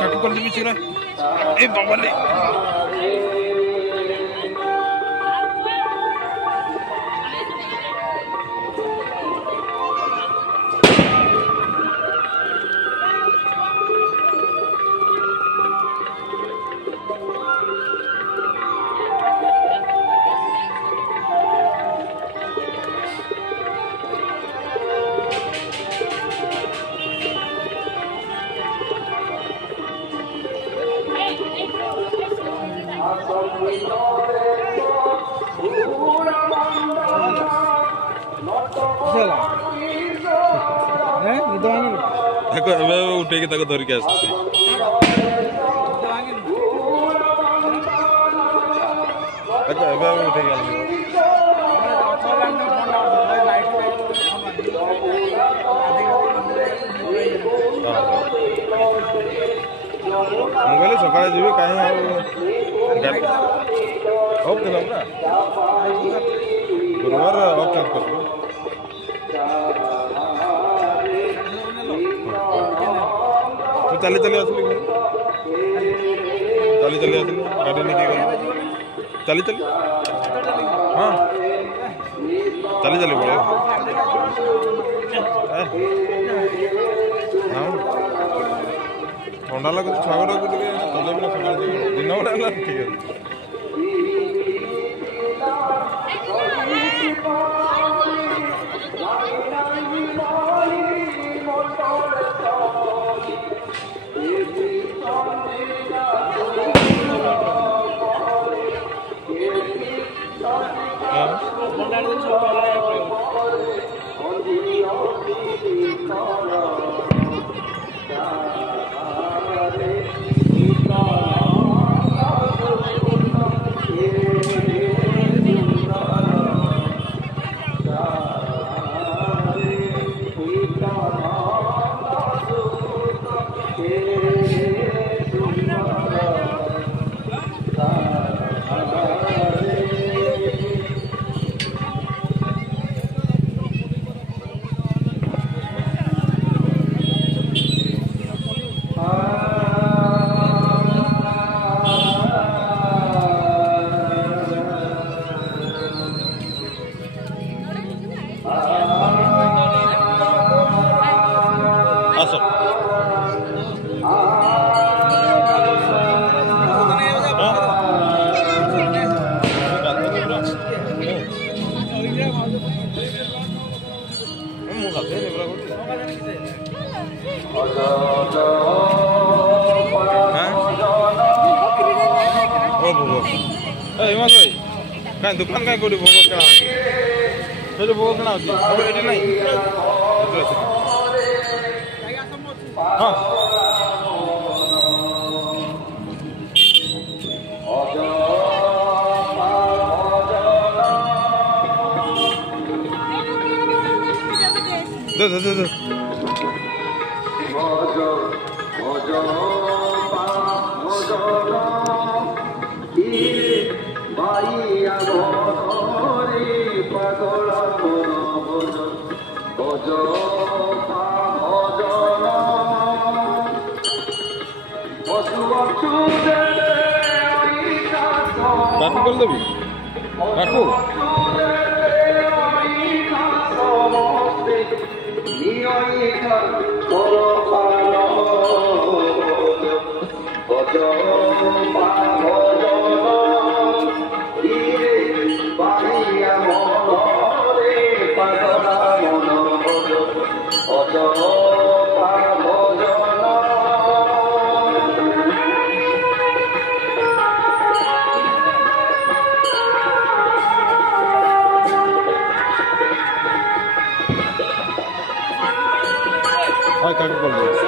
काकू कर दे चीरा ए बाबा ले उठे के धरिक आस मुझे सका जी कहीं ऑफ दिल ना गुरुवार ऑफ कर चली चली आसली चली चली आसली गाड़ी नहीं चली चली हाँ चली चली पड़े हाँ ठंडा लगे छुआ गुड़ा दिन गुड़ा ठीक है दुकान कहीं कोई भोग क्या तो भोग ना होती अब एडी नहीं हाँ दे दे दे दे भाई রাখু করে দেবি রাখু কাকে করবো